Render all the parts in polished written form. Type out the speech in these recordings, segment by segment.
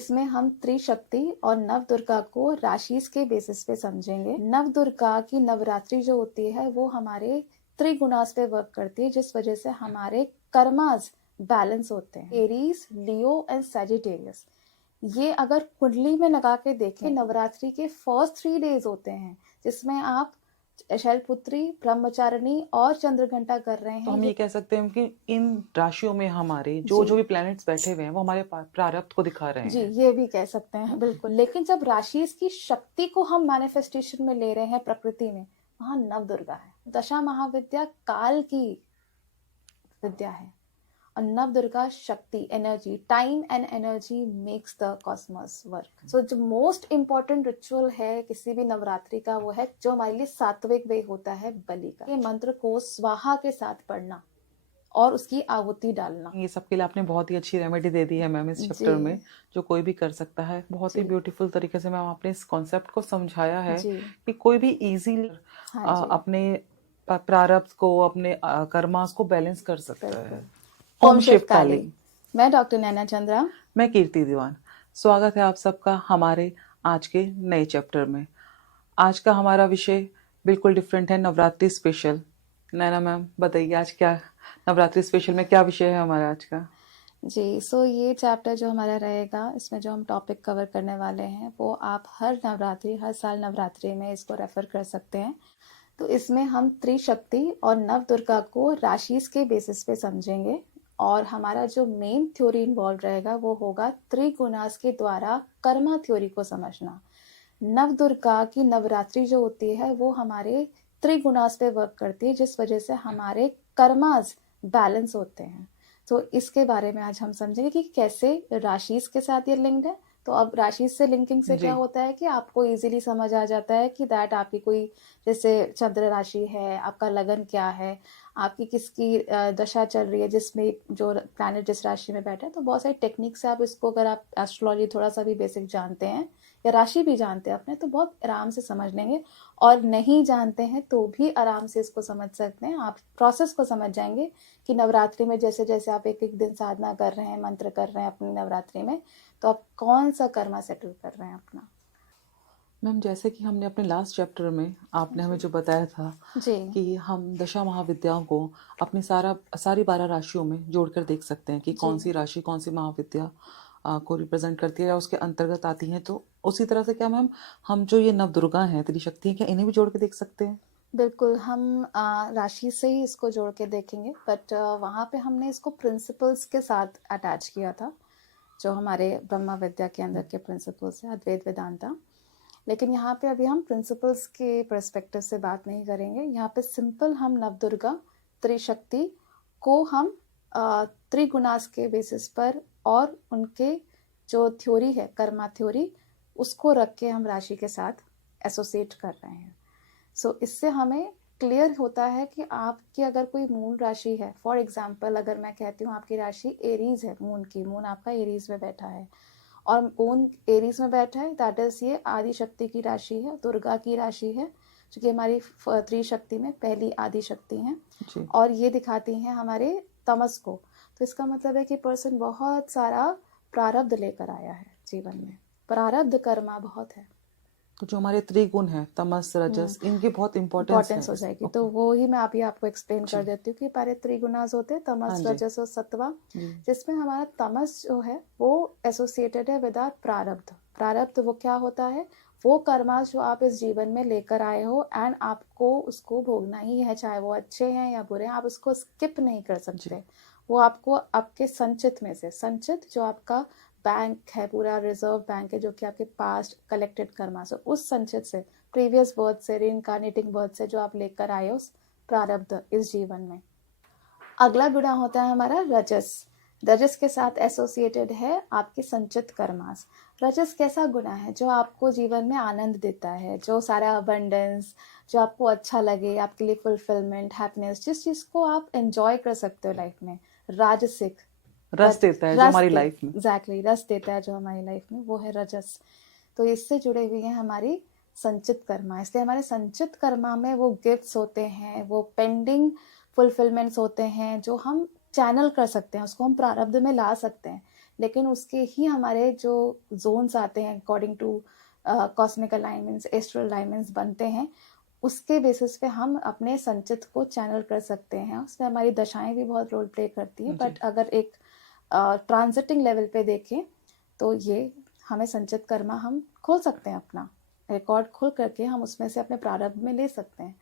इसमें हम त्रिशक्ति और नव दुर्गा को राशिस के बेसिस पे समझेंगे। नव दुर्गा की नवरात्रि जो होती है वो हमारे त्रिगुणास पे वर्क करती है, जिस वजह से हमारे कर्मास बैलेंस होते हैं। एरीज, लियो एंड सैजिटेरियस, ये अगर कुंडली में लगा के देखें, नवरात्रि के फर्स्ट 3 डेज होते हैं जिसमें आप शैलपुत्री, ब्रह्मचारिणी और चंद्रघंटा कर रहे हैं। तो हम ये कह सकते हैं कि इन राशियों में हमारे जो जी। जो भी प्लैनेट्स बैठे हुए हैं वो हमारे प्रारब्ध को दिखा रहे जी, हैं। ये भी कह सकते हैं, बिल्कुल। लेकिन जब राशि की शक्ति को हम मैनिफेस्टेशन में ले रहे हैं प्रकृति में, वहां नव दुर्गा है। दशा महाविद्या काल की विद्या है और नव दुर्गा शक्ति, energy, time and energy makes the cosmos work. So जो मोस्ट इम्पोर्टेंट रिचुअल है किसी भी नवरात्रि का, वो है जो हमारे लिए सात्विक वे होता है, बलि का। ये मंत्र को स्वाहा के साथ पढ़ना और उसकी आहुति डालना। ये सबके लिए आपने बहुत ही अच्छी रेमेडी दे दी है मैम इस चैप्टर में, जो कोई भी कर सकता है। बहुत ही ब्यूटीफुल तरीके से मैम आपने इस कॉन्सेप्ट को समझाया है कि कोई भी इजीली अपने प्रारब्ध को, अपने कर्मास को बैलेंस कर सकता है। ओम शिव काली। मैं डॉक्टर नैना चंद्रा। मैं कीर्ति दीवान। स्वागत है आप सबका हमारे आज के नए चैप्टर में। आज का हमारा विषय बिल्कुल डिफरेंट है, नवरात्रि स्पेशल। नैना मैम बताइए आज क्या नवरात्रि स्पेशल में क्या विषय है हमारा आज का? जी, सो ये चैप्टर जो हमारा रहेगा, इसमें जो हम टॉपिक कवर करने वाले हैं वो आप हर नवरात्रि, हर साल नवरात्रि में इसको रेफर कर सकते हैं। तो इसमें हम त्रिशक्ति और नव दुर्गा को राशिस के बेसिस पे समझेंगे और हमारा जो मेन थ्योरी इन्वॉल्व रहेगा वो होगा त्रिगुणास के द्वारा कर्मा थ्योरी को समझना। नव दुर्गा की नवरात्रि जो होती है वो हमारे त्रिगुणास पे वर्क करती है, जिस वजह से हमारे कर्मास बैलेंस होते हैं। तो इसके बारे में आज हम समझेंगे कि कैसे राशिस के साथ ये लिंक्ड है। तो अब राशि से लिंकिंग से क्या होता है कि आपको इजीली समझ आ जाता है कि दैट आपकी कोई, जैसे चंद्र राशि है, आपका लगन क्या है, आपकी किसकी दशा चल रही है, जिसमें जो प्लैनेट जिस राशि में बैठा है। तो बहुत सारी टेक्निक से आप इसको, अगर आप एस्ट्रोलॉजी थोड़ा सा भी बेसिक जानते हैं या राशि भी जानते हैं अपने, तो बहुत आराम से समझ लेंगे। और नहीं जानते हैं तो भी आराम से इसको समझ सकते हैं। आप प्रोसेस को समझ जाएंगे कि नवरात्रि में जैसे जैसे आप एक एक दिन साधना कर रहे हैं, मंत्र कर रहे हैं अपनी नवरात्रि में, तो आप कौन सा कर्मा सेटल कर रहे हैं अपना। मैम जैसे कि हमने अपने लास्ट चैप्टर में आपने हमें जो बताया था कि हम दशा महाविद्याओं को अपनी सारी 12 राशियों में जोड़कर देख सकते हैं कि कौन सी राशि कौन सी महाविद्या को रिप्रेजेंट करती है या उसके अंतर्गत आती है। तो उसी तरह से क्या मैम हम जो ये नवदुर्गा हैं, त्रिशक्ति हैं, क्या इन्हें भी जोड़ के देख सकते हैं? बिल्कुल, हम राशि से ही इसको जोड़ के देखेंगे, बट वहाँ पे हमने इसको प्रिंसिपल्स के साथ अटैच किया था, जो हमारे ब्रह्मा विद्या के अंदर के प्रिंसिपल्स है, अद्वैत वेदांता। लेकिन यहाँ पे अभी हम प्रिंसिपल्स के पर्सपेक्टिव से बात नहीं करेंगे। यहाँ पे सिंपल हम नवदुर्गा त्रिशक्ति को हम त्रिगुणास के बेसिस पर और उनके जो थ्योरी है, कर्मा थ्योरी, उसको रख के हम राशि के साथ एसोसिएट कर रहे हैं। सो इससे हमें क्लियर होता है कि आपकी अगर कोई मून राशि है, फॉर एग्जाम्पल अगर मैं कहती हूँ आपकी राशि एरीज है, मून आपका एरीज में बैठा है और मून एरीज में बैठा है, दैट इज ये आदि शक्ति की राशि है, दुर्गा की राशि है, जो कि हमारी त्रिशक्ति में पहली आदि शक्ति है और ये दिखाती हैं हमारे तमस को। तो इसका मतलब है कि पर्सन बहुत सारा प्रारब्ध लेकर आया है जीवन में, प्रारब्ध कर्मा बहुत है। तो जो हमारे त्रिगुण है, तमस रजस, इनकी बहुत इंपॉर्टेंस हो जाएगी। तो वो ही मैं अभी आपको एक्सप्लेन कर देती हूँ कि पहले त्रिगुणास होते हैं, तमस, रजस और सत्वा, जिसमें हमारा तमस जो है वो एसोसिएटेड है विद आवर प्रारब्ध। प्रारब्ध वो क्या होता है? वो कर्मा जो आप इस जीवन में लेकर आए हो एंड आपको उसको भोगना ही है, चाहे वो अच्छे हैं या बुरे हैं, आप उसको स्किप नहीं कर सकते। वो आपको आपके संचित में से, संचित जो आपका बैंक है, पूरा रिजर्व बैंक है, जो कि आपके पास्ट कलेक्टेड कर्मा से, उस संचित से, प्रीवियस बर्थ से, रीइंकार्नेटिंग बर्थ से जो आप लेकर आए हो उस प्रारब्ध इस जीवन में। अगला गुणा होता है हमारा रजस। रजस के साथ एसोसिएटेड है आपके संचित कर्मास। रजस कैसा गुणा है? जो आपको जीवन में आनंद देता है, जो सारा अबंडेंस, जो आपको अच्छा लगे, आपके लिए फुलफिलमेंट, हैप्पीनेस, जिस चीज को आप एंजॉय कर सकते हो लाइफ में। राजसिक रस देता है जो हमारी लाइफ में, एग्जैक्टली रस देता है जो हमारी लाइफ में, वो है रजस। तो इससे जुड़े हुए हैं हमारी संचित कर्मा। इसलिए हमारे संचित कर्मा में वो गिफ्ट्स होते हैं, वो पेंडिंग फुलफिलमेंट्स होते हैं जो हम चैनल कर सकते हैं, उसको हम प्रारब्ध में ला सकते हैं। लेकिन उसके ही हमारे जो जोन्स आते हैं according to cosmic alignments, astral alignments बनते हैं, उसके बेसिस पे हम अपने संचित को चैनल कर सकते हैं। उसमें हमारी दशाएं भी बहुत रोल प्ले करती है, बट अगर एक ट्रांजिटिंग लेवल पे देखें तो ये हमें संचित कर्मा हम खोल सकते हैं, अपना रिकॉर्ड खोल करके हम उसमें से अपने प्रारब्ध में ले सकते हैं।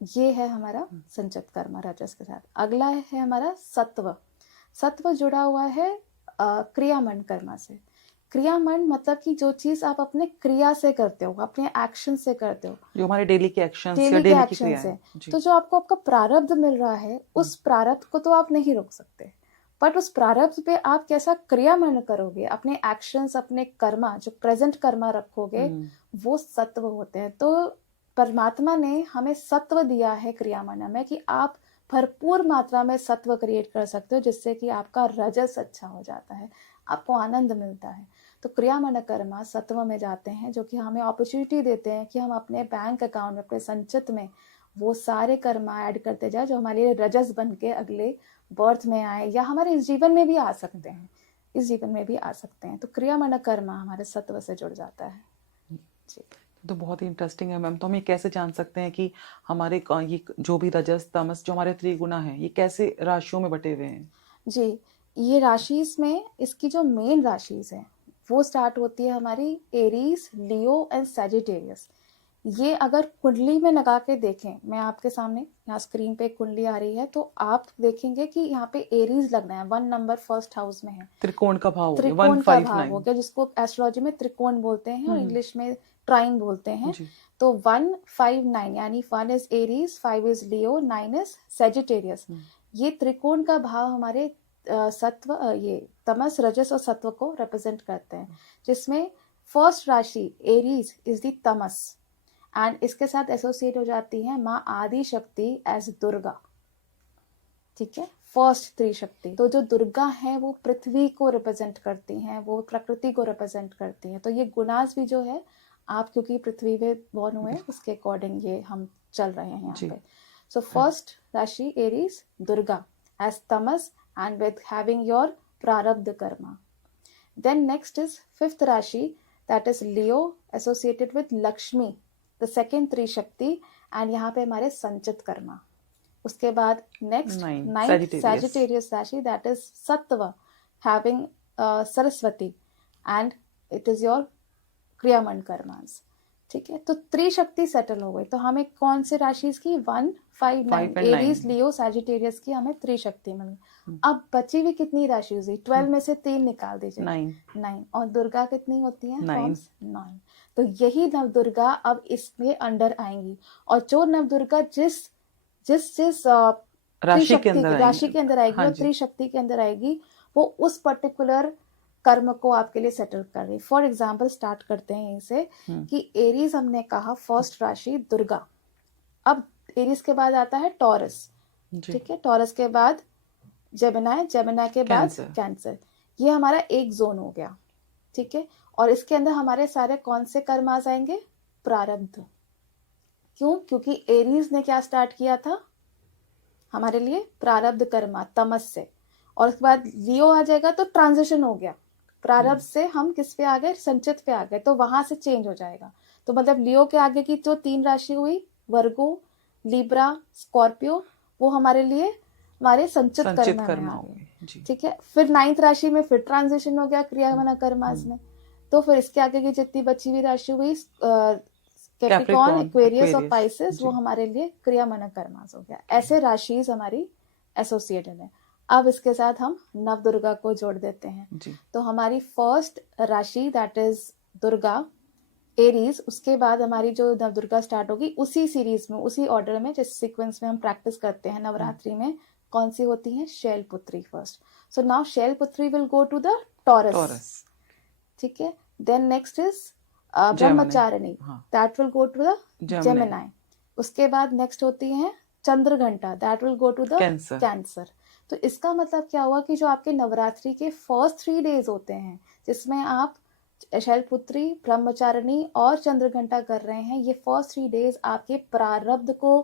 ये है हमारा संचित कर्मा रजस के साथ। अगला है हमारा सत्व। सत्व जुड़ा हुआ है क्रियामंड कर्मा से। क्रियामंड मतलब कि जो चीज आप अपने क्रिया से करते हो, अपने एक्शन से करते हो, जो हमारे डेली के एक्शन से। तो जो आपको आपका प्रारब्ध मिल रहा है, उस प्रारब्ध को तो आप नहीं रोक सकते, बट उस प्रारब्ध पे आप कैसा क्रियामंड करोगे, अपने एक्शंस, अपने कर्मा, जो प्रेजेंट कर्मा रखोगे, वो सत्व होते हैं। तो परमात्मा ने हमें सत्व दिया है क्रियामंड में, कि आप भरपूर मात्रा में सत्व क्रिएट कर सकते हो, जिससे कि आपका रजस अच्छा हो जाता है, आपको आनंद मिलता है। तो क्रियामंड कर्मा सत्व में जाते हैं, जो कि हमें अपॉर्चुनिटी देते हैं कि हम अपने बैंक अकाउंट में, अपने संचित में वो सारे कर्मा ऐड करते जाए जो हमारे लिए रजस बन के अगले बर्थ में आए, या हमारे इस जीवन में भी आ सकते हैं, इस जीवन में भी आ सकते हैं। तो क्रियामंड कर्मा हमारे सत्व से जुड़ जाता है जी। तो बहुत ही इंटरेस्टिंग है मैम। तो हम ये कैसे जान सकते हैं कि हमारे ये जो भी रजस तमस जो हमारे त्रिगुणा है, ये कैसे राशियों में बटे हुए हैं? जी, ये राशिस में इसकी जो मेन राशिस हैं वो स्टार्ट होती है हमारी एरीज, लियो एंड सैजिटेरियस। ये अगर कुंडली में लगा के देखें, मैं आपके सामने यहाँ स्क्रीन पे एक कुंडली आ रही है, तो आप देखेंगे कि यहाँ पे एरीज लगना है, 1 नंबर फर्स्ट हाउस में है, त्रिकोण का भाव, त्रिकोण का भाव हो गया, जिसको एस्ट्रोलॉजी में त्रिकोण बोलते हैं और इंग्लिश में ट्राइन बोलते हैं। तो 159 यानी 1 is Aries, 5 is Leo, 9 is Sagittarius. ये त्रिकोण का भाव हमारे सत्व, ये तमस, रजस और सत्व को रिप्रेजेंट करते हैं, जिसमें फर्स्ट राशि Aries is the Tamas, and इसके साथ एसोसिएट हो जाती है माँ आदि शक्ति एज दुर्गा। ठीक है, फर्स्ट त्रिशक्ति। तो जो दुर्गा है वो पृथ्वी को रिप्रेजेंट करती हैं, वो प्रकृति को रिप्रेजेंट करती हैं। तो ये गुणास भी जो है, आप क्योंकि पृथ्वी में बॉर्न हुए, उसके अकॉर्डिंग ये हम चल रहे हैं यहाँ पे। सो फर्स्ट राशि Aries, Durga as Tamas and with having your prarabdha karma. Then next is fifth rashi, that is Leo, associated with Lakshmi, the second Trishakti, and यहाँ पे हमारे संचित कर्मा। उसके बाद next ninth Sagittarius राशि, that is Sattva, having Saraswati, and it is your क्रियामंड कर्मास। ठीक है, तो त्रिशक्ति सेटल हो गई। तो हमें कौन से राशि की, 1, 5, 9 एरीज, लियो, सैजिटेरियस की हमें त्रिशक्ति मिली। अब बची हुई कितनी राशि हुई, 12 में से 3 निकाल दीजिए, 9। और दुर्गा कितनी होती है, 9। तो यही नव दुर्गा अब इसमें अंडर आएंगी, और जो नव दुर्गा जिस राशि के अंदर आएगी और त्रिशक्ति के अंदर आएगी, वो उस पर्टिकुलर कर्म को आपके लिए सेटल कर रही। फॉर एग्जाम्पल स्टार्ट करते हैं यहीं से कि एरीज हमने कहा फर्स्ट राशि दुर्गा। अब एरीज के बाद आता है टॉरस। ठीक है, टॉरस के बाद जेमिनाई, जेमिनाई के बाद कैंसर। ये हमारा एक जोन हो गया। ठीक है, और इसके अंदर हमारे सारे कौन से कर्म आ जाएंगे, प्रारब्ध। क्यों, क्योंकि एरीज ने क्या स्टार्ट किया था हमारे लिए, प्रारब्ध कर्मा तमस से। और उसके बाद लियो आ जाएगा, तो ट्रांजिशन हो गया, प्रारब्ध से हम किस पे आ गए, संचित पे आ गए, तो वहां से चेंज हो जाएगा। तो मतलब लियो के आगे की जो 3 राशि हुई, वर्गो, लिब्रा, स्कॉर्पियो, वो हमारे लिए हमारे संचित कर्म में आ गए। ठीक है, फिर 9th राशि में फिर ट्रांजिशन हो गया क्रियामंड कर्मास में। तो फिर इसके आगे की जितनी बची हुई राशि हुई, कैप्रिकॉर्न, एक्वेरियस और पाइसेस, वो हमारे लिए क्रियामंड कर्मास हो गया। ऐसे राशि हमारी एसोसिएटेड है। अब इसके साथ हम नव दुर्गा को जोड़ देते हैं। तो हमारी फर्स्ट राशि दैट इज दुर्गा, एरीज, उसके बाद हमारी जो नव दुर्गा स्टार्ट होगी उसी सीरीज में, उसी ऑर्डर में, जिस सीक्वेंस में हम प्रैक्टिस करते हैं नवरात्रि में, कौन सी होती है, Shailputri first. So now Shailputri will go to the Taurus. ठीक है, then next is Brahmacharini, that will go to the Gemini. उसके बाद नेक्स्ट होती है Chandraghanta, that will go to the Cancer. तो इसका मतलब क्या हुआ कि जो आपके नवरात्रि के फर्स्ट 3 डेज होते हैं, जिसमें आप शैलपुत्री, ब्रह्मचारिणी और चंद्रघंटा कर रहे हैं, ये फर्स्ट 3 डेज आपके प्रारब्ध को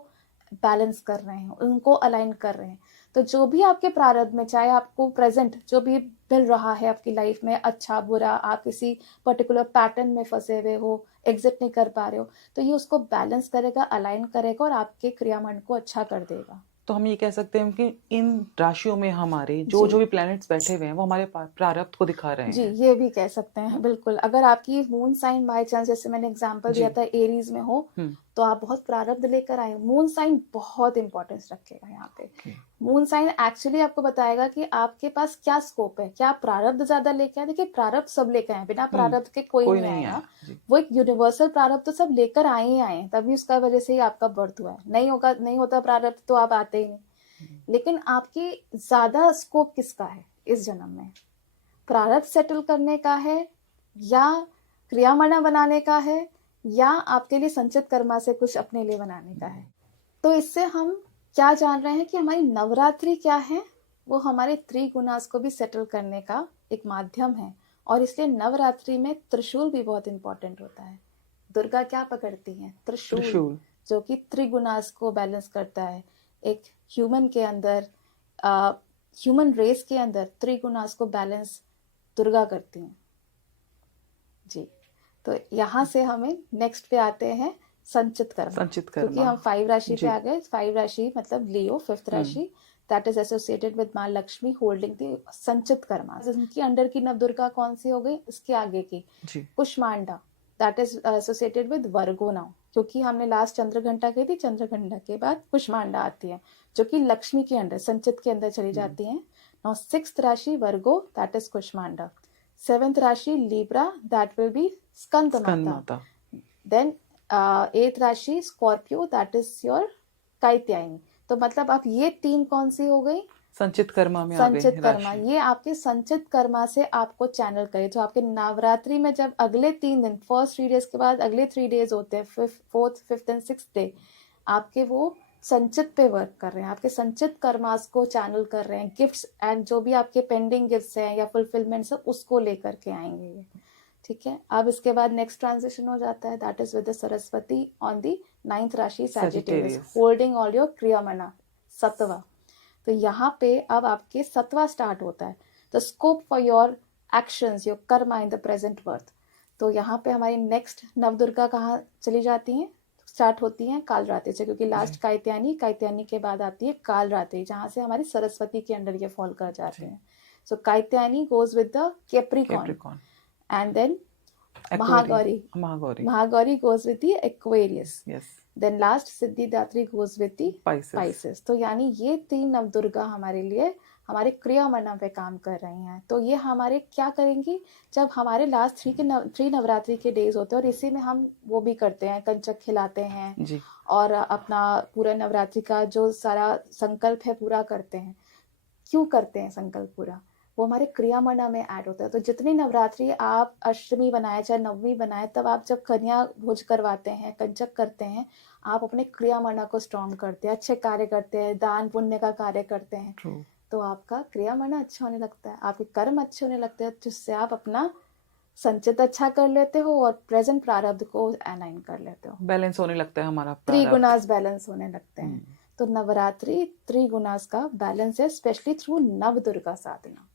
बैलेंस कर रहे हैं, उनको अलाइन कर रहे हैं। तो जो भी आपके प्रारब्ध में, चाहे आपको प्रेजेंट जो भी मिल रहा है आपकी लाइफ में, अच्छा बुरा, आप किसी पर्टिकुलर पैटर्न में फंसे हुए हो, एग्जिट नहीं कर पा रहे हो, तो ये उसको बैलेंस करेगा, अलाइन करेगा और आपके क्रियामंड को अच्छा कर देगा। तो हम ये कह सकते हैं कि इन राशियों में हमारे जो जो भी प्लैनेट्स बैठे हुए हैं वो हमारे प्रारब्ध को दिखा रहे हैं। जी, ये भी कह सकते हैं, बिल्कुल। अगर आपकी मून साइन बाय चांस, जैसे मैंने एग्जांपल दिया था, एरीज में हो, तो आप बहुत प्रारब्ध लेकर आए। मून साइन बहुत इंपॉर्टेंस रखेगा यहाँ पे। मून साइन एक्चुअली आपको बताएगा कि आपके पास क्या स्कोप है, क्या प्रारब्ध ज्यादा लेके आए। देखिए, प्रारब्ध सब लेकर आए, बिना प्रारब्ध के कोई नहीं आएगा। वो एक यूनिवर्सल प्रारब्ध तो सब लेकर आए ही आए, तभी उसका वजह से ही आपका बर्थ हुआ है। नहीं होता प्रारब्ध तो आप आते ही नहीं। लेकिन आपकी ज्यादा स्कोप किसका है इस जन्म में? प्रारब्ध सेटल करने का है, या क्रियामणा बनाने का है, या आपके लिए संचित कर्मा से कुछ अपने लिए बनाने का है। तो इससे हम क्या जान रहे हैं कि हमारी नवरात्रि क्या है, वो हमारे त्रिगुणास को भी सेटल करने का एक माध्यम है। और इसलिए नवरात्रि में त्रिशूल भी बहुत इंपॉर्टेंट होता है। दुर्गा क्या पकड़ती हैं? त्रिशूल, जो कि त्रिगुणास को बैलेंस करता है। एक ह्यूमन के अंदर, ह्यूमन रेस के अंदर त्रिगुणास को बैलेंस दुर्गा करती हैं जी। तो यहाँ से हमें नेक्स्ट पे आते हैं संचित कर्मा, क्योंकि हम 5 राशि पे आ गए। 5 राशि मतलब लियो, 5th राशि, दैट इज एसोसिएटेड विद मां लक्ष्मी होल्डिंग द संचित कर्मा। इनकी अंडर की नवदुर्गा कौन सी हो गई? इसके आगे की Kushmanda, that is associated with Virgo now, क्योंकि हमने लास्ट चंद्रघंटा कही थी। चंद्रघंटा के बाद कुष्मांडा आती है, जो कि लक्ष्मी के अंडर, संचित के अंदर चली जाती है। Now 6th राशि वर्गो, that is कुष्मांडा। 7th राशि लिब्रा, that will be स्कंद माता। Then 8th राशि Scorpio, that is your Katyayani. तो मतलब आप ये 3 कौन सी हो गई? संचित कर्मा में संचित कर्मा। ये आपके संचित कर्मा से आपको चैनल करे। तो आपके नवरात्रि में जब अगले 3 दिन, फर्स्ट 3 डेज के बाद अगले 3 डेज होते हैं, 4th, 5th and 6th day, आपके वो संचित पे वर्क कर रहे हैं, आपके संचित कर्मास को चैनल कर रहे हैं। गिफ्ट्स एंड जो भी आपके पेंडिंग गिफ्ट्स हैं या फुलफिलमेंट सब, उसको लेकर के आएंगे ये। ठीक है। अब इसके बाद नेक्स्ट ट्रांजिशन हो जाता है, that is with the Saraswati on the 9th राशि सैजिटेरियस, होल्डिंग ऑल योर क्रियामना, 7वां। तो यहाँ पे अब आपके 7वां स्टार्ट होता है, the scope for your actions, your Karma in the present birth. तो यहाँ पे हमारी नेक्स्ट नवदुर्गा कहाँ चली जाती हैं? स्टार्ट होती है काल रात्रि से, क्योंकि लास्ट कात्यायनी के बाद आती है काल रात्रि, जहां से हमारी सरस्वती के अंडर ये फॉल कर जाते हैं। So Katyayani goes with the Capricorn, and then Mahagauri goes with the Aquarius, then last Siddhidatri goes with the Pisces. तो यानी ये 3 नवदुर्गा हमारे लिए हमारे क्रियामना पे काम कर रही हैं। तो ये हमारे क्या करेंगी? जब हमारे लास्ट 3 नवरात्रि के डेज होते हैं, और इसी में हम वो भी करते हैं, कंचक खिलाते हैं जी। और अपना पूरा नवरात्रि का जो सारा संकल्प है पूरा करते हैं। क्यों करते हैं संकल्प पूरा? वो हमारे क्रियामना में ऐड होता है। तो जितनी नवरात्रि आप अष्टमी बनाए चाहे नवमी बनाए, तब आप जब कन्या भोज करवाते हैं, कंचक करते हैं, आप अपने क्रियामना को स्ट्रॉन्ग करते हैं, अच्छे कार्य करते हैं, दान पुण्य का कार्य करते हैं। तो आपका क्रियामना अच्छा होने लगता है, आपके कर्म अच्छे होने लगते हैं, जिससे आप अपना संचित अच्छा कर लेते हो और प्रेजेंट प्रारब्ध को अलाइन कर लेते हो, बैलेंस होने लगता है हमारा, त्रिगुणास बैलेंस होने लगते हैं। तो नवरात्रि त्रिगुणास का बैलेंस है, स्पेशली थ्रू नवदुर्गा साधना।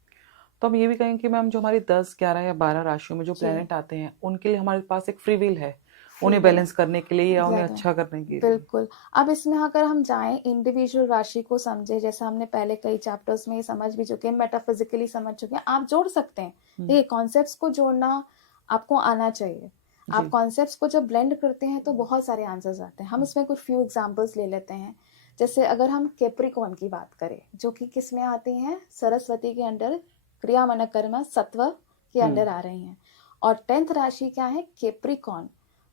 तो हम ये भी कहेंगे कि मैम जो हमारी 10, 11 या 12 राशियों में जो प्लैनेट आते हैं, उनके लिए हमारे पास एक फ्री विल है, उन्हें बैलेंस करने के लिए या उन्हें अच्छा करने के लिए। बिल्कुल। अब इसमें अगर हम जाएं इंडिविजुअल राशि को समझे, जैसे हमने पहले कई चैप्टर्स में समझ भी चुके हैं, मेटाफिजिकली समझ चुके हैं, आप जोड़ सकते हैं। देखिए, कॉन्सेप्ट्स को जोड़ना आपको आना चाहिए। आप कॉन्सेप्ट्स को जब ब्लेंड करते हैं तो बहुत सारे आंसर्स आते हैं। हम इसमें कुछ फ्यू एग्जांपल्स ले लेते हैं। जैसे अगर हम कैप्रिकॉर्न की बात करें, जो कि किस में आती हैं? सरस्वती के अंडर, क्रिया मन कर्म सत्व के अंडर आ रही हैं। और 10th राशि क्या है? कैप्रिकॉर्न।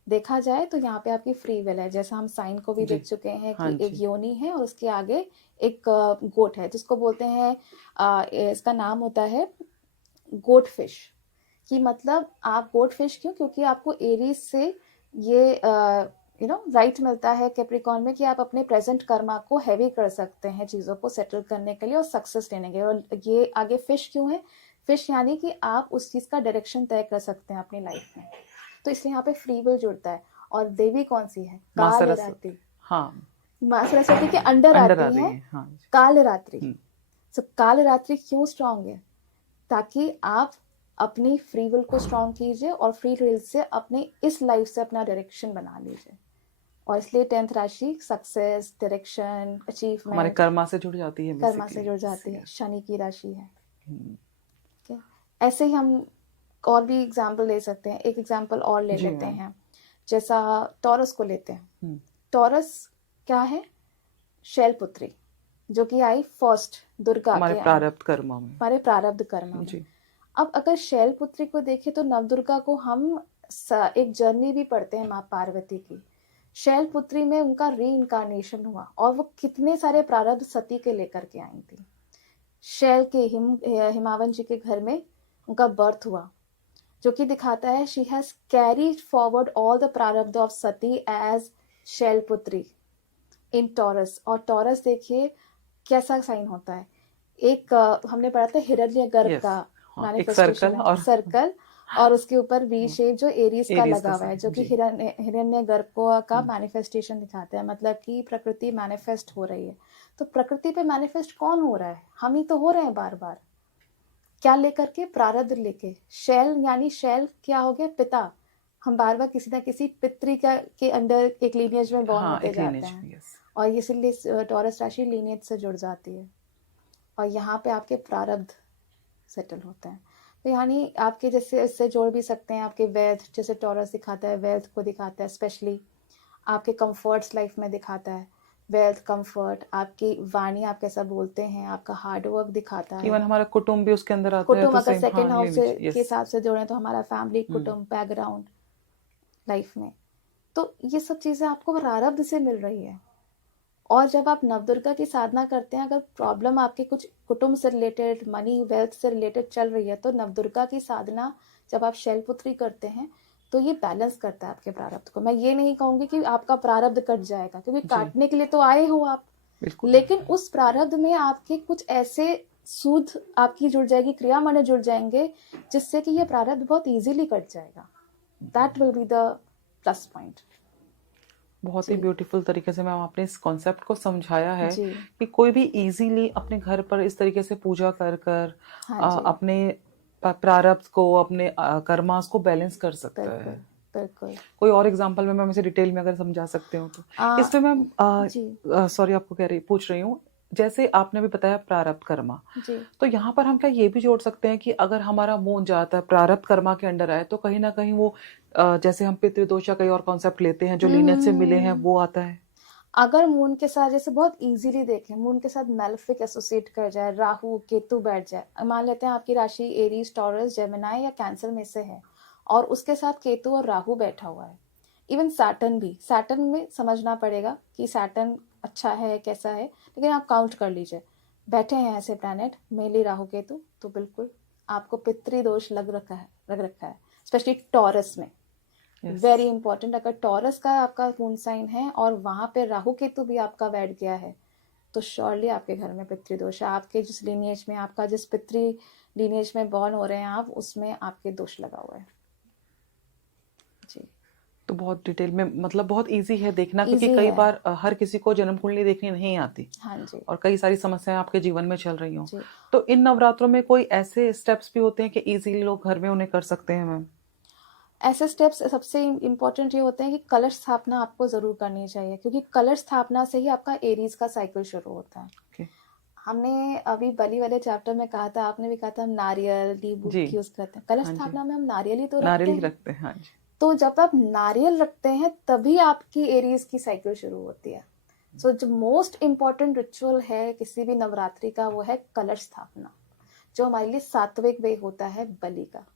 देखा जाए तो यहाँ पे आपकी फ्री विल है, जैसा हम साइन को भी देख चुके हैं कि एक योनि है और उसके आगे एक गोट है, जिसको बोलते हैं, इसका नाम होता है गोट फिश। कि मतलब आप गोट फिश क्यों? क्योंकि आपको एरीज से ये राइट मिलता है कैप्रिकॉर्न में कि आप अपने प्रेजेंट कर्मा को हैवी कर सकते हैं, चीजों को सेटल करने के लिए और सक्सेस लेने के लिए। और ये आगे फिश क्यों है? फिश यानी कि आप उस चीज का डायरेक्शन तय कर सकते हैं अपनी लाइफ में। तो इसलिए यहाँ पे फ्री विल जुड़ता है। और देवी कौन सी है? काल रात्रि। हाँ, माँ सरस्वती के अंडर आती है हाँ। काल रात्रि। तो काल रात्रि क्यों स्ट्रांग है? ताकि आप अपनी फ्री विल को स्ट्रांग कीजिए और फ्री विल से अपने इस लाइफ से अपना डायरेक्शन बना लीजिए। और इसलिए 10th राशि सक्सेस, डायरेक्शन, अचीवमेंट, हमारे कर्मा से जुड़ जाती है, कर्मा से जुड़ जाती है, शनि की राशि है। okay? ऐसे ही हम और भी एग्जाम्पल ले सकते हैं। एक एग्जाम्पल और ले लेते हैं, जैसा टॉरस को लेते हैं। टॉरस क्या है? शैलपुत्री, जो कि आई फर्स्ट दुर्गा हमारे प्रारब्ध कर्म में, हमारे प्रारब्ध कर्म में। अब अगर शैलपुत्री को देखें तो नवदुर्गा को हम एक जर्नी भी पढ़ते हैं माँ पार्वती की। शैलपुत्री में उनका री इनकारनेशन हुआ और वो कितने सारे प्रारब्ध सती के लेकर के आई थी। शैल के हिमावन जी के घर में उनका बर्थ हुआ, जो कि दिखाता है she has carried forward all the प्रारब्ध of Sati as Shailputri in Taurus. और टॉरस देखिए कैसा साइन होता है, एक हमने पढ़ा था हिरण्यगर्भ का मैनिफेस्टेशन, सर्कल और उसके ऊपर वी शेप जो एरीज का लगा हुआ है, जो कि हिरण्यगर्भ का मैनिफेस्टेशन दिखाता है। मतलब कि प्रकृति मैनिफेस्ट हो रही है। तो प्रकृति पे मैनिफेस्ट कौन हो रहा है? हम ही तो हो रहे हैं बार बार। क्या लेकर के? प्रारब्ध लेके। शैल यानी शैल क्या हो गया? पिता। हम बार बार किसी ना किसी पितृ के अंडर एक लीनियज में बॉर्न होते जाते हैं। और इसीलिए टॉरस राशि लीनियज से जुड़ जाती है और यहाँ पे आपके प्रारब्ध सेटल होते हैं। तो यानी आपके जैसे इससे जोड़ भी सकते हैं आपके वेल्थ, जैसे टॉरस दिखाता है वेल्थ को दिखाता है, स्पेशली आपके कंफर्ट्स लाइफ में दिखाता है, वेल्थ, कंफर्ट, आपकी वाणी, आप कैसा बोलते हैं, आपका हार्ड वर्क दिखाता है। इवन हमारा कुटुंब भी उसके अंदर आता है। कुटुंब अगर सेकंड हाउस के हिसाब से जोड़े तो हमारा फैमिली, कुटुंब, बैकग्राउंड लाइफ में, तो ये सब चीजें आपको प्रारब्ध से मिल रही है। और जब आप नवदुर्गा की साधना करते हैं, अगर प्रॉब्लम आपके कुछ कुटुंब से रिलेटेड, मनी, वेल्थ से रिलेटेड चल रही है, तो नवदुर्गा की साधना जब आप शैलपुत्री करते हैं तो ये बैलेंस करता है आपके प्रारब्ध को। मैं ये नहीं कहूंगी कि आपका प्रारब्ध कट जाएगा, क्योंकि काटने के लिए तो आए हो आप, लेकिन उस प्रारब्ध में आपके कुछ ऐसे सूद आपकी जुड़ जाएगी, क्रिया माने जुड़ जाएंगे, जिससे कि ये प्रारब्ध बहुत इजीली कट जाएगा। That will be the plus point. बहुत ही ब्यूटीफुल तरीके से मैम आपने इस कॉन्सेप्ट को समझाया है कि कोई भी इजीली अपने घर पर इस तरीके से पूजा कर अपने प्रारब्ध को, अपने कर्मास को बैलेंस कर सकता है। बिल्कुल। कोई और एग्जांपल में मैम इसे डिटेल में अगर समझा सकते हो तो। इसमें मैम सॉरी आपको पूछ रही हूँ, जैसे आपने भी बताया प्रारब्ध कर्मा, तो यहाँ पर हम क्या ये भी जोड़ सकते हैं कि अगर हमारा मून जाता है प्रारब्ध कर्मा के अंडर आए, तो कहीं ना कहीं वो जैसे हम पितृदोष या कई और कॉन्सेप्ट लेते हैं जो लीनियज से मिले हैं, वो आता है। अगर मून के साथ, जैसे बहुत इजीली देखें, मून के साथ मेलेफिक एसोसिएट कर जाए, राहु केतु बैठ जाए, मान लेते हैं आपकी राशि एरीज, टॉरस, जेमिनाई या कैंसर में से है और उसके साथ केतु और राहु बैठा हुआ है, इवन सैटर्न भी, सैटर्न में समझना पड़ेगा कि सैटर्न अच्छा है कैसा है, लेकिन आप काउंट कर लीजिए, बैठे हैं ऐसे प्लैनेट मेनली राहु केतु, तो बिल्कुल आपको पितृदोष लग रखा है, स्पेशली टॉरस में। वेरी इंपॉर्टेंट, अगर टॉरस का आपका मून साइन है और वहां पे राहु केतु भी आपका बैठ गया है, तो श्योरली आपके घर में पितृदोष है। आपके जिस लीनियज में, आपका जिस पितृ लीनियज में बॉर्न हो रहे हैं आप, उसमें आपके दोष लगा हुआ है जी। तो बहुत डिटेल में, मतलब बहुत इजी है देखना, क्योंकि कई बार हर किसी को जन्म कुंडली देखनी नहीं आती। हाँ जी। और कई सारी समस्याएं आपके जीवन में चल रही हो, तो इन नवरात्रों में कोई ऐसे स्टेप्स भी होते हैं कि इजीली लोग घर में उन्हें कर सकते हैं मैम? ऐसे स्टेप्स सबसे इम्पोर्टेंट ये होते हैं कि कलश स्थापना आपको जरूर करनी चाहिए, क्योंकि कलश स्थापना से ही आपका एरीज का साइकिल शुरू होता है। हमने अभी बलि वाले चैप्टर में कहा था, आपने भी कहा था, हम नारियल, नींबू यूज करते हैं कलश स्थापना में, हम नारियल ही तो रखते हैं। हाँ जी। तो जब आप नारियल रखते हैं तभी आपकी एरीज की साइकिल शुरू होती है। सो जो मोस्ट इम्पोर्टेंट रिचुअल है किसी भी नवरात्रि का, वो है कलश स्थापना, जो हमारे लिए सात्विक वे होता है बलि का।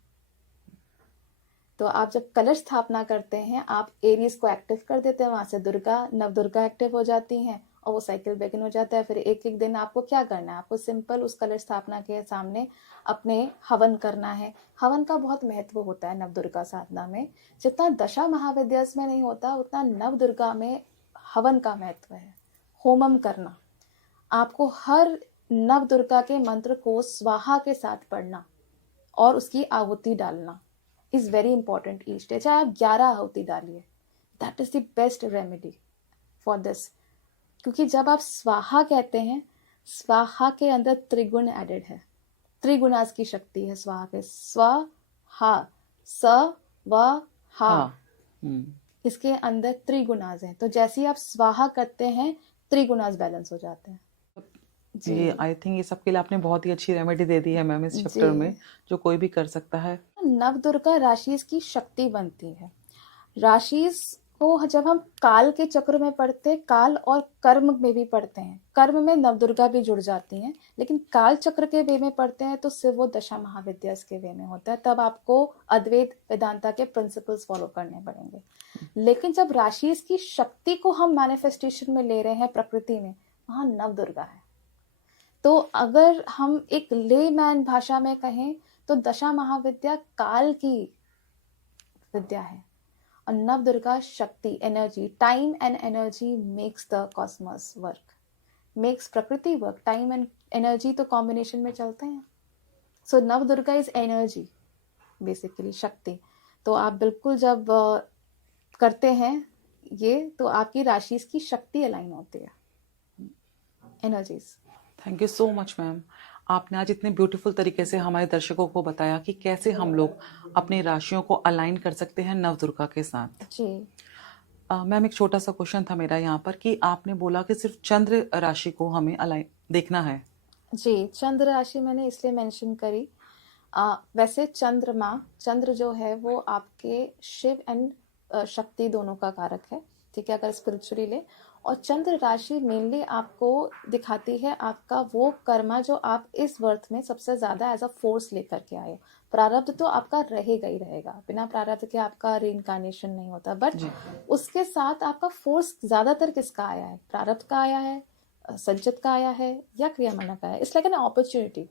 तो आप जब कलश स्थापना करते हैं, आप एरीज को एक्टिव कर देते हैं, वहां से नवदुर्गा एक्टिव हो जाती हैं और वो साइकिल बिगिन हो जाता है। फिर एक एक दिन आपको क्या करना है, आपको सिंपल उस कलश स्थापना के सामने अपने हवन करना है। हवन का बहुत महत्व होता है नवदुर्गा साधना में, जितना दशा महाविद्यास में नहीं होता, उतना नवदुर्गा में हवन का महत्व है। होमम करना, आपको हर नवदुर्गा के मंत्र को स्वाहा के साथ पढ़ना और उसकी आहुति डालना is very important each day. चाहे आप 11 आहुति डालिए, that is the best remedy for this, क्योंकि जब आप स्वाहा कहते हैं, स्वाहा के अंदर त्रिगुण एडेड है, त्रिगुणास की शक्ति है स्वाहा के। स्वाहा, स व हा, इसके अंदर त्रिगुणास है। तो जैसे ही आप स्वाहा करते हैं, त्रिगुणास बैलेंस हो जाते हैं। जी, आई थिंक ये सबके लिए आपने बहुत ही अच्छी रेमेडी दे दी है मैम इस चैप्टर में, जो कोई भी कर सकता है। नवदुर्गा राशि की शक्ति बनती है। राशि को जब हम काल के चक्र में पढ़ते हैं, काल और कर्म में भी पढ़ते हैं, कर्म में नवदुर्गा भी जुड़ जाती हैं, लेकिन काल चक्र के वे में पढ़ते हैं तो सिर्फ वो दशा महाविद्या के वे में होता है। तब आपको अद्वैत वेदांता के प्रिंसिपल्स फॉलो करने पड़ेंगे। लेकिन जब राशि की शक्ति को हम मैनिफेस्टेशन में ले रहे हैं प्रकृति में, वहां नवदुर्गा है। तो अगर हम एक लेमैन भाषा में कहें तो दशा महाविद्या काल की विद्या है और नवदुर्गा शक्ति, energy, time and energy makes the cosmos work, makes प्रकृति वर्क। टाइम एंड एनर्जी तो कॉम्बिनेशन में चलते हैं। सो नवदुर्गा इज एनर्जी, बेसिकली शक्ति। तो आप बिल्कुल जब करते हैं ये, तो आपकी राशि की शक्ति अलाइन होती है, energies. Thank you so much ma'am. आपने आज इतने ब्यूटीफुल तरीके से हमारे दर्शकों को बताया कि कैसे हम लोग अपनी राशियों को अलाइन कर सकते हैं नवदुर्गा के साथ। जी मैम, एक छोटा सा क्वेश्चन था मेरा यहाँ पर कि आपने बोला कि सिर्फ चंद्र राशि को हमें अलाइन देखना है। जी, चंद्र राशि मैंने इसलिए मेंशन करी, वैसे चंद्रमा, चंद्र जो है वो आपके शिव एंड शक्ति दोनों का कारक है, ठीक है, अगर स्पिरिचुअली ले। और चंद्र राशि मेनली आपको दिखाती है आपका वो कर्मा जो आप इस वर्थ में सबसे ज्यादा एज अ फोर्स लेकर के आए हो। प्रारब्ध तो आपका रहेगा ही रहेगा, बिना प्रारब्ध के आपका रीइंकार्नेशन नहीं होता, बट उसके साथ आपका फोर्स ज्यादातर किसका आया है? प्रारब्ध का आया है, संचित का आया है, या क्रियामाना का है। इट्स लाइक एन अपॉर्चुनिटी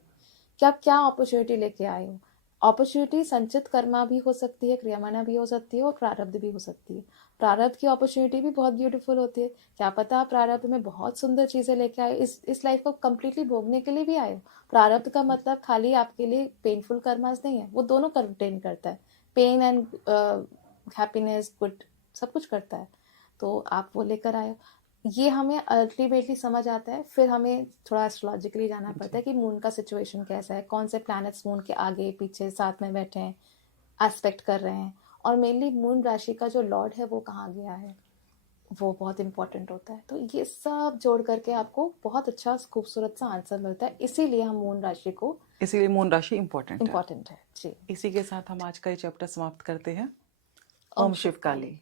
कि आप क्या अपॉर्चुनिटी लेके आए हो। अपॉर्चुनिटी संचित कर्मा भी हो सकती है, क्रियामाना भी हो सकती है, और प्रारब्ध भी हो सकती है। प्रारब्ध की अपॉर्चुनिटी भी बहुत ब्यूटीफुल होती है। क्या पता आप प्रारब्ध में बहुत सुंदर चीजें लेके आए, इस लाइफ को कंप्लीटली भोगने के लिए भी आए हो। प्रारब्ध का मतलब खाली आपके लिए पेनफुल कर्मास नहीं है, वो दोनों कंटेन करता है, पेन एंड हैप्पीनेस, गुड, सब कुछ करता है। तो आप वो लेकर आए हो, ये हमें अल्टीमेटली समझ आता है। फिर हमें थोड़ा एस्ट्रोलॉजिकली जाना पड़ता है कि मून का सिचुएशन कैसा है, कौन से प्लैनेट्स मून के आगे पीछे साथ में बैठे हैं, एस्पेक्ट कर रहे हैं, और मेनली मून राशि का जो लॉर्ड है वो कहाँ गया है, वो बहुत इंपॉर्टेंट होता है। तो ये सब जोड़ करके आपको बहुत अच्छा खूबसूरत सा आंसर मिलता है। इसीलिए हम मून राशि को, इसीलिए मून राशि इम्पोर्टेंट है। जी, इसी के साथ हम आज का ये चैप्टर समाप्त करते हैं। ओम शिव काली।